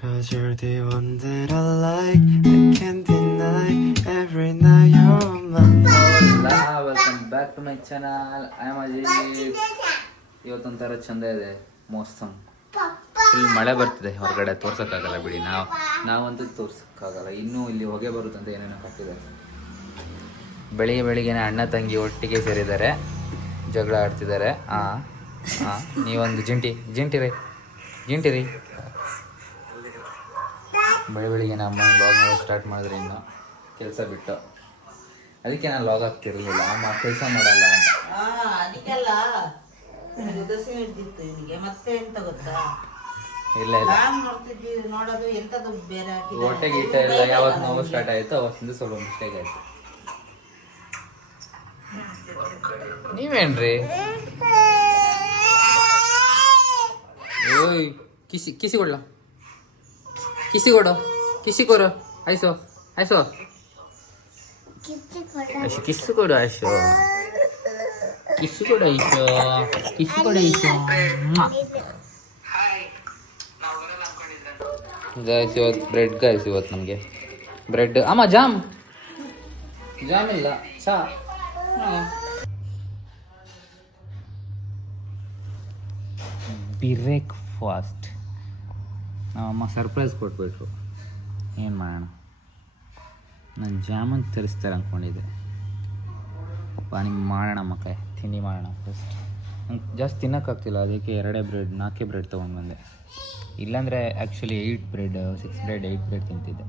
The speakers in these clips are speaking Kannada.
Cause you're the one that I like, I can't deny. Every night you're on my mind. Welcome back to my channel. I am Ajay. ಇವತ್ತೊಂಥರ ಚಂದ ಇದೆ ಮೋಸಮ್. ಇಲ್ಲಿ ಮಳೆ ಬರ್ತಿದೆ ಹೊರಗಡೆ, ತೋರ್ಸೋಕ್ಕಾಗಲ್ಲ ಬಿಡಿ. ನಾವಂತೂ ತೋರ್ಸೋಕ್ಕಾಗಲ್ಲ. ಇನ್ನೂ ಇಲ್ಲಿ ಹೊಗೆ ಬರುತ್ತಂತ ಏನೇನೋ ಕಟ್ಟಿದ್ದಾರೆ. ಬೆಳಿಗ್ಗೆನೇ ಅಣ್ಣ ತಂಗಿ ಒಟ್ಟಿಗೆ ಸೇರಿದ್ದಾರೆ, ಜಗಳ ಆಡ್ತಿದ್ದಾರೆ. ನೀವೊಂದು ಜಿಂಟಿ ರೀ ಬೆಳಿಗ್ಗೆನೇ ಅಮ್ಮ ಲಾಗ್ ಮಾಡೋದು ಸ್ಟಾರ್ಟ್ ಮಾಡಿದ್ರೆ ಇನ್ನು ಕೆಲಸ ಬಿಟ್ಟು. ಅದಕ್ಕೆ ನಾನು ಲಾಗ್ ಆಗ್ತಿರಲಿಲ್ಲ, ಅಮ್ಮ ಕೆಲಸ ಮಾಡಲ್ಲ ಅಂತ. ಇಲ್ಲ ಹೊಟ್ಟೆ ಗೀಟ ಎಲ್ಲ ಯಾವತ್ತು ನೋವು ಸ್ಟಾರ್ಟ್ ಆಯಿತು ಅವತ್ತಿಂದ ಸ್ವಲ್ಪ ಮಿಸ್ಟೇಕ್ ಆಯಿತು. ನೀವೇನ್ರಿ ಓಯ್ ಕಿಸಿ ಕೊಡ್ಲ ಕಿಸಿ ಕೊಡು ಆಯ್ಸೋ ಕಿಸ್ಸು ಕೊಡು ಆಯ್ಸೋ ಗಾಯ್ಸ್ ಇವತ್ತು ಬ್ರೆಡ್ ಗಾಯ್ಸ್ ಇವತ್ತು ನಮಗೆ ಬ್ರೆಡ್. ಅಮ್ಮ ಜಾಮ್ ಇಲ್ಲ ಚಾ. ಬ್ರೇಕ್ಫಾಸ್ಟ್ ನಮ್ಮಮ್ಮ ಸರ್ಪ್ರೈಸ್ ಕೊಟ್ಬಿಟ್ರು. ಏನು ಮಾಡೋಣ, ನಾನು ಜಾಮೂನ್ ತರಿಸ್ತಾರೆ ಅಂದ್ಕೊಂಡಿದ್ದೆ. ನಿಮ್ಗೆ ಮಾಡೋಣ ಮಕ್ಕಳೇ, ತಿಂಡಿ ಮಾಡೋಣ. ಫಸ್ಟ್ ನಂಗೆ ಜಾಸ್ತಿ ತಿನ್ನೋಕ್ಕಾಗ್ತಿಲ್ಲ, ಅದಕ್ಕೆ 4 ಬ್ರೆಡ್ ತೊಗೊಂಡು ಬಂದೆ. ಇಲ್ಲಾಂದರೆ ಆ್ಯಕ್ಚುಲಿ 8 ಬ್ರೆಡ್ 8 ಬ್ರೆಡ್ ತಿಂತಿದ್ದೆ.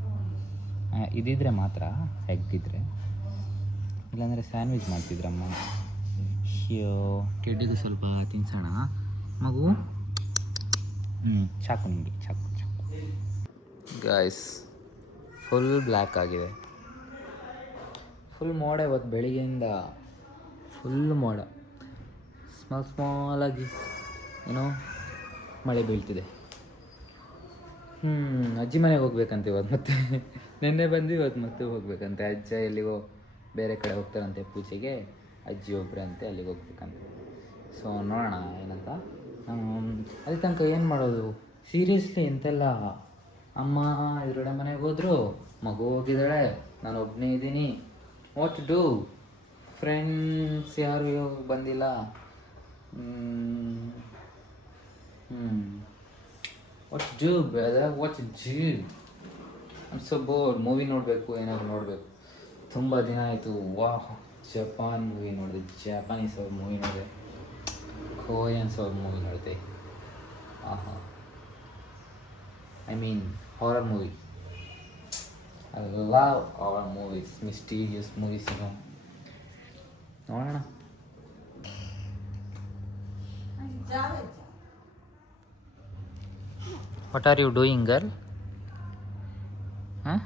ಇದಿದ್ರೆ ಮಾತ್ರ ಎಗ್ಗಿದ್ರೆ, ಇಲ್ಲಾಂದರೆ ಸ್ಯಾಂಡ್ವಿಚ್ ಮಾಡ್ತಿದ್ರಮ್ಮ. ಟಿಡ್ಡಿಗೂ ಸ್ವಲ್ಪ ತಿನ್ಸೋಣ ಮಗು. ಚಾಕು ನಿಮಗೆ ಚಾಕು. ಗಾಯ್ಸ್ ಫುಲ್ ಬ್ಲ್ಯಾಕ್ ಆಗಿದೆ, ಫುಲ್ ಮೋಡ. ಇವತ್ತು ಬೆಳಿಗ್ಗೆಯಿಂದ ಫುಲ್ ಮೋಡ, ಸ್ಮಾಲಾಗಿ ಏನೋ ಮಳೆ ಬೀಳ್ತಿದೆ. ಅಜ್ಜಿ ಮನೆಗೆ ಹೋಗ್ಬೇಕಂತೆ ಇವತ್ತು. ಮತ್ತೆ ನಿನ್ನೆ ಬಂದು ಇವತ್ತು ಮತ್ತೆ ಹೋಗ್ಬೇಕಂತೆ. ಅಜ್ಜ ಎಲ್ಲಿಗೋ ಬೇರೆ ಕಡೆ ಹೋಗ್ತಾರಂತೆ ಪೂಜೆಗೆ, ಅಜ್ಜಿ ಒಬ್ಬರಂತೆ ಅಲ್ಲಿಗೆ ಹೋಗ್ಬೇಕಂತೆ. ಸೊ ನೋಡೋಣ ಏನಂತ. ಅಲ್ಲಿ ತನಕ ಏನು ಮಾಡೋದು, ಸೀರಿಯಸ್ಲಿ ಎಂತೆಲ್ಲ. ಅಮ್ಮ ಎದುರುಗಡೆ ಮನೆಗೆ ಹೋದರು, ಮಗು ಹೋಗಿದ್ದಾಳೆ, ನಾನು ಒಬ್ಬನೇ ಇದ್ದೀನಿ. What to do? ಫ್ರೆಂಡ್ಸ್ ಯಾರು ಬಂದಿಲ್ಲ. What to do brother, what to do? I'm so bored. Movie ನೋಡಬೇಕು, ಏನಾದರೂ ನೋಡಬೇಕು. ತುಂಬ ದಿನ ಆಯಿತು. ವಾಹ್, ಜಪಾನ್ ಮೂವಿ ನೋಡಿದೆ, ಜಾಪಾನೀಸ್ ಅವ್ರ ಮೂವಿ ನೋಡಿದೆ, ಕೊರಿಯನ್ಸ್ ಅವ್ರ ಮೂವಿ ನೋಡಿದೆ. I mean horror movie. I love horror movies, mysterious movies, you know. ನೋಡೋಣ. What are you doing, girl? Huh?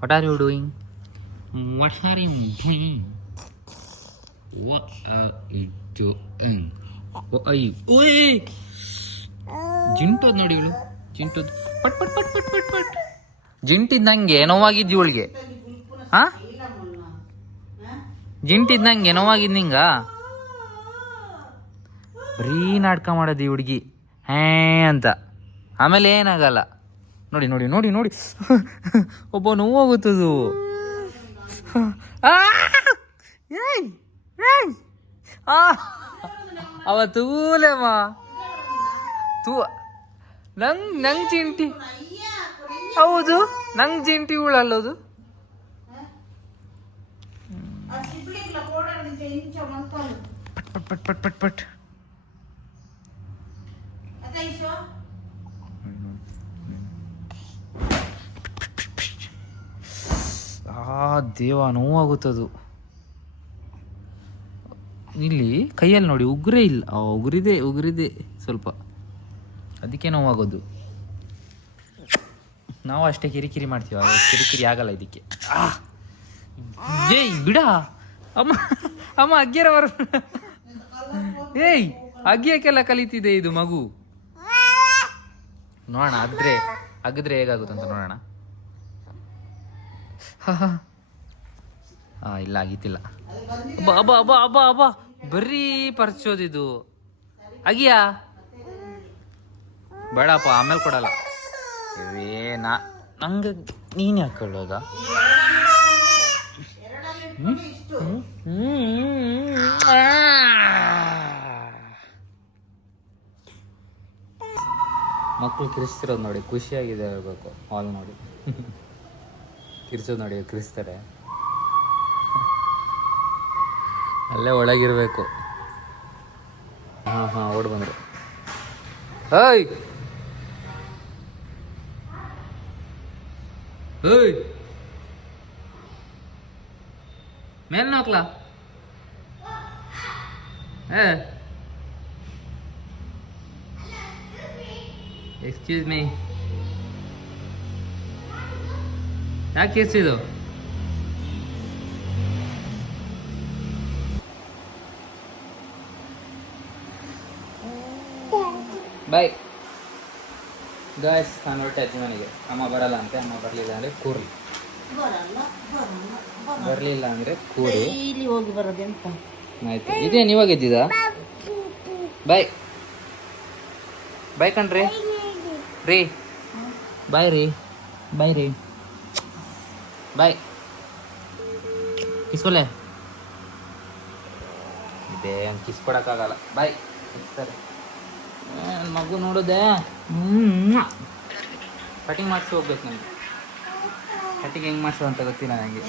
What are you doing? What are you doing? What are you doing? What are you? Oi! ಜಿಂಟೋದು ನೋಡಿ ಇವಳು, ಜಿಂಟೋದು ಪಟ್ ಪಟ್ ಪಟ್ ಪಟ್ ಪಟ್ ಪಟ್ ಜಿಂಟಿದ್ದಂಗೆ ನೋವಾಗಿದ್ದು ಇವಳಿಗೆ. ಜಿಂಟಿದ್ದಂಗೆ ನೋವಾಗಿದ್ದು ನಿಂಗ. ಬರೀ ನಾಟಕ ಮಾಡೋದು ಈ ಹುಡುಗಿ ಹೇ ಅಂತ. ಆಮೇಲೆ ಏನಾಗಲ್ಲ. ನೋಡಿ ನೋಡಿ ನೋಡಿ ನೋಡಿ ಒಬ್ಬ ನೋವಾಗುತ್ತದು. ಅವ ತೂಲೆಮ್ಮ ನಂಗೆ ಜಿಂಟಿ. ಹೌದು, ನಂಗೆ ಜಿಂಟಿ ಉಳಲ್ಲೋದು. ಪಟ್ ಪಟ್ ಪಟ್ ಪಟ್ ಪಟ್. ದೇವ ನೋವಾಗುತ್ತದು. ಇಲ್ಲಿ ಕೈಯಲ್ಲಿ ನೋಡಿ ಉಗುರೇ ಇಲ್ಲ. ಉಗುರಿದೆ ಸ್ವಲ್ಪ, ಅದಕ್ಕೆ ನೋವಾಗೋದು. ನಾವು ಅಷ್ಟೇ ಕಿರಿಕಿರಿ ಮಾಡ್ತೀವಿ, ಕಿರಿಕಿರಿ ಆಗಲ್ಲ ಇದಕ್ಕೆ. ಏಯ್ ಬಿಡ ಅಮ್ಮ ಅಗ್ಗಿಯರವರು. ಏಯ್ ಅಗ್ಗಿಯಕ್ಕೆಲ್ಲ ಕಲಿತಿದೆ ಇದು ಮಗು. ನೋಡೋಣ ಅಗಿದ್ರೆ ಹೇಗಾಗುತ್ತಂತ ನೋಡೋಣ. ಇಲ್ಲ ಆಗಿತ್ತಿಲ್ಲ. ಅಬ್ಬಾ ಬರೀ ಪರ್ಚೋದಿದು. ಅಗಿಯಾ ಬೇಡಪ್ಪ, ಆಮೇಲೆ ಕೊಡಲ್ಲ. ನಾ ನಂಗೆ ನೀನು ಯಾಕೆ ಹೇಳೋದ ಮಕ್ಕಳು ಕಿರಿಸ್ತಿರೋದು ನೋಡಿ ಖುಷಿಯಾಗಿದೆ ಹೇಳ್ಬೇಕು. ಹಾಲ್ ನೋಡಿ ಕಿರ್ಸೋದು ನೋಡಿ ಕಿರಿಸ್ತಾರೆ. ಅಲ್ಲೇ ಒಳಗಿರ್ಬೇಕು. ಹಾಂ ಓಡ್ ಬಂದರು. ಓಯ್ ಓಯ್ ಮೇಲೆ ನೋಕ್ಲಾ ಎಕ್ಸ್ಕ್ಯೂಸ್ ಮೀ, ಯಾಕೆ ಕಿರ್ಸಿದು? ಬಾಯ್ ಗಾಯ್ಸ್, ನಾನು ಹೊರಟೆ ಅಜ್ಜಿ ಮನೆಗೆ. ಅಮ್ಮ ಬರಲ್ಲ ಅಂತೆ. ಅಮ್ಮ ಬರಲಿಲ್ಲ ಅಂದರೆ ಕೂರ್ಲಿ, ಬರಲಿಲ್ಲ ಅಂದರೆ ಕೂರು. ಇಲ್ಲಿ ಹೋಗಿ ಬರೋದೆಂತ? ಆಯ್ತು. ಇದೇನು ಇವಾಗ ಇದ್ದಿದ್ದ? ಬಾಯ್ ಬಾಯ್ ಕಣ್ರಿ ರೀ, ಬಾಯ್ ರೀ, ಬಾಯ್ ರೀ, ಬಾಯ್. ಕಿಸ್ಕೊಲೆ ಇದೆ, ಕಿಸ್ ಕೊಡೋಕ್ಕಾಗಲ್ಲ. ಬಾಯ್. ಸರಿ ನನ್ನ ಮಗು ನೋಡಿದೆ. ಕಟಿಂಗ್ ಮಾಡಿಸಿ ಹೋಗ್ಬೇಕು ನನಗೆ. ಕಟಿಂಗ್ ಹೆಂಗೆ ಮಾಡಿಸೋ ಅಂತ ಗೊತ್ತಿಲ್ಲ ನನಗೆ.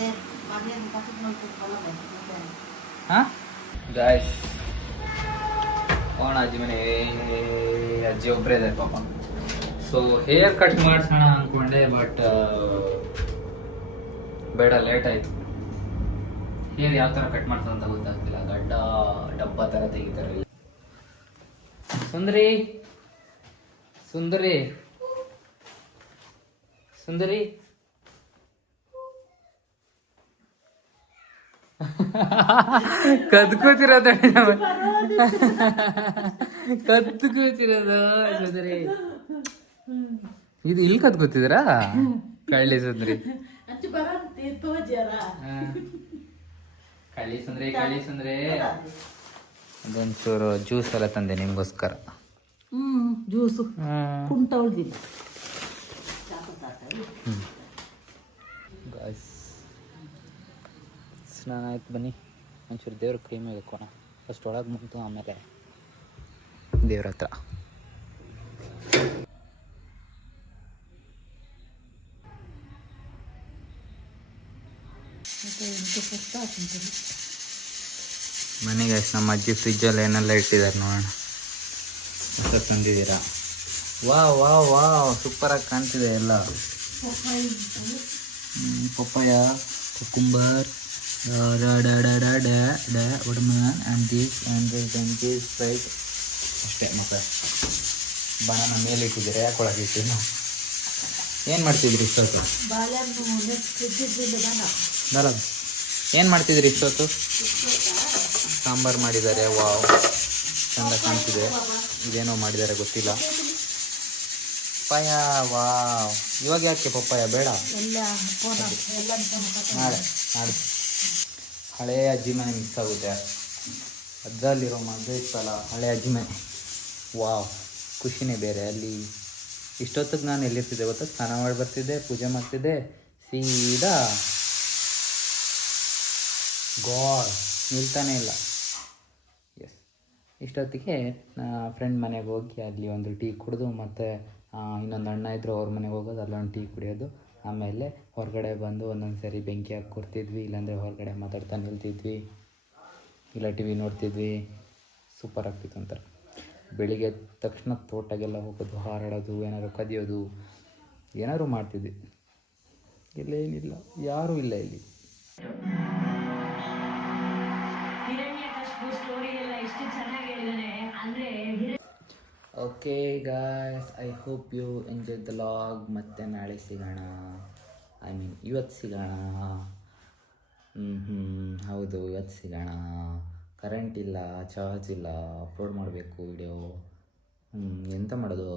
ಹಾಂ ಗಾಯ್ಸ್, ಹೋಗೋಣ ಅಜ್ಜಿ ಮನೆ. ಅಜ್ಜಿ ಒಬ್ಬರೇ ಇದೆ ಪಾಪ. ಸೊ ಹೇರ್ ಕಟ್ ಮಾಡಿಸೋಣ ಅಂದ್ಕೊಂಡೆ, ಬಟ್ ಬೇಡ, ಲೇಟ್ ಆಯಿತು. ಹೇರ್ ಯಾವ ಥರ ಕಟ್ ಮಾಡ್ಸೋ ಅಂತ ಗೊತ್ತಾಗ್ತಿಲ್ಲ. ಗಡ್ಡ ಡಬ್ಬ ಥರ ತೆಗಿತಾರೆ. ಸುಂದರಿ ಸುಂದರಿ ಸುಂದರಿ ಕದ್ಕೋತಿರೋದು ಕದ್ಕೋತಿರೋದು ಸುಂದರಿ. ಇದು ಇಲ್ಲಿ ಕದ್ಕೋತಿದ್ದೀರಾ? ಕಳ್ಳಿ ಸುಂದರಿ, ಕಳ್ಳಿ ಸುಂದರಿ, ಕಳ್ಳಿ ಸುಂದರಿ. ಅದೊಂಚೂರು ಜ್ಯೂಸ್ ಎಲ್ಲ ತಂದೆ ನಿಮಗೋಸ್ಕರ. ಜ್ಯೂಸು ಕುಂಟ ಉಳ್ದಿಲ್ಲ. ಸ್ನಾನ ಆಯ್ತು, ಬನ್ನಿ ಒಂಚೂರು ದೇವ್ರ ಕೈ ಮೇಲೆ ಹಾಕೋಣ. ಫಸ್ಟ್ ಒಳಗೆ ಮುಗಿದು ಆಮೇಲೆ ದೇವ್ರ ಹತ್ರ. ಮನೆಗೆ ನಮ್ಮ ಅಜ್ಜಿ ಫ್ರಿಜ್ಜಲ್ಲಿ ಏನೆಲ್ಲ ಇಟ್ಟಿದ್ದಾರೆ ನೋಡೋಣ. ಹೊಸ ತಂದಿದ್ದೀರಾ? ವಾವ್ ವಾವ್ ವಾವ್, ಸೂಪರಾಗಿ ಕಾಣ್ತಿದೆ ಎಲ್ಲ. ಪಪ್ಪಾಯ, ಕುಕುಂಬರ್, ಒಡಮನ್ ಆ್ಯಂಡ್ ದಿಸ್ ರೈಟ್ ಅಷ್ಟೇ. ಮತ್ತೆ ಬನಾನ ಮೇಲೆ ಇಟ್ಟಿದ್ದೀರಾ, ಯಾಕೆ ಒಳಗೆ ಇಟ್ಟಿದ್ದು? ಏನು ಮಾಡ್ತಿದ್ರಿ ಇಷ್ಟೊತ್ತು? ಬರಲ್ಲ, ಏನು ಮಾಡ್ತಿದ್ರಿ ಇಷ್ಟೊತ್ತು? ಸಾಂಬಾರು ಮಾಡಿದ್ದಾರೆ. ವಾವ್, ಚೆಂದ ಕಾಣ್ತಿದೆ. ಇದೇನೋ ಮಾಡಿದ್ದಾರೆ ಗೊತ್ತಿಲ್ಲ. Papaya, wow. ಇವಾಗ ಯಾಕೆ ಪಪ್ಪಾಯ ಬೇಡ? ನಾಳೆ ನಾಳೆ. ಹಳೆಯ ಅಜ್ಜಿ ಮನೆ ಮಿಸ್ ಆಗುತ್ತೆ. ಅದರಲ್ಲಿರೋ ಮದುವೆ ಇತ್ತಲ್ಲ, ಹಳೆಯ ಅಜ್ಜಿ ಮನೆ. ವಾವ್, ಖುಷಿನೇ ಬೇರೆ. ಅಲ್ಲಿ ಇಷ್ಟೊತ್ತಿಗೆ ನಾನು ಎಲ್ಲಿರ್ತಿದ್ದೆ ಗೊತ್ತಾ? ಸ್ನಾನ ಮಾಡಿ ಬರ್ತಿದ್ದೆ, ಪೂಜೆ ಮಾಡ್ತಿದ್ದೆ, ಸೀದಾ ಗಾಡ್ ನಿಲ್ತಾನೆ ಇಲ್ಲ. ಎಸ್, ಇಷ್ಟೊತ್ತಿಗೆ ಫ್ರೆಂಡ್ ಮನೆಗೆ ಹೋಗಿ ಅಲ್ಲಿ ಒಂದು ಟೀ ಕುಡಿದು, ಮತ್ತು ಇನ್ನೊಂದು ಅಣ್ಣ ಇದ್ದರು, ಅವ್ರ ಮನೆಗೆ ಹೋಗೋದು, ಅಲ್ಲೊಂದು ಟೀ ಕುಡಿಯೋದು. ಆಮೇಲೆ ಹೊರಗಡೆ ಬಂದು ಒಂದೊಂದು ಸರಿ ಬೆಂಕಿ ಹಾಕಿ ಕೊಡ್ತಿದ್ವಿ, ಇಲ್ಲಾಂದರೆ ಹೊರಗಡೆ ಮಾತಾಡ್ತಾ ನಿಲ್ತಿದ್ವಿ, ಇಲ್ಲ ಟಿ ವಿ ನೋಡ್ತಿದ್ವಿ. ಸೂಪರ್ ಆಗ್ತಿತ್ತು ಒಂಥರ. ಬೆಳಿಗ್ಗೆ ತಕ್ಷಣ ತೋಟಗೆಲ್ಲ ಹೋಗೋದು, ಹಾರಾಡೋದು, ಏನಾದ್ರು ಕದಿಯೋದು, ಏನಾದ್ರು ಮಾಡ್ತಿದ್ವಿ. ಇಲ್ಲೇನಿಲ್ಲ, ಯಾರೂ ಇಲ್ಲ ಇಲ್ಲಿ. Okay guys, I hope you enjoy the vlog. ಮತ್ತು ನಾಳೆ ಸಿಗೋಣ, ಇವತ್ತು ಸಿಗೋಣ. ಹೌದು, ಇವತ್ತು ಸಿಗೋಣ. ಕರೆಂಟ್ ಇಲ್ಲ, ಚಾರ್ಜ್ ಇಲ್ಲ, ಅಪ್ಲೋಡ್ ಮಾಡಬೇಕು ವಿಡಿಯೋ. ಎಂತ ಮಾಡೋದು?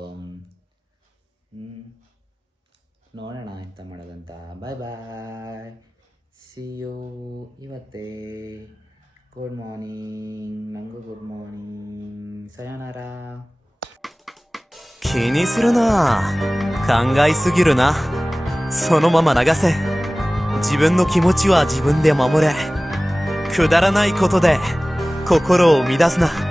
ನೋಡೋಣ ಎಂತ ಮಾಡೋದಂತ. ಬಾಯ್ ಬಾಯ್, ಸಿ ಯು ಇವತ್ತೇ. ಗುಡ್ ಮಾರ್ನಿಂಗ್, ನನಗೂ ಗುಡ್ ಮಾರ್ನಿಂಗ್. ಸಯೋನಾರಾ. 気にするな。考えすぎるな。そのまま流せ。自分の気持ちは自分で守れ。くだらないことで心を乱すな。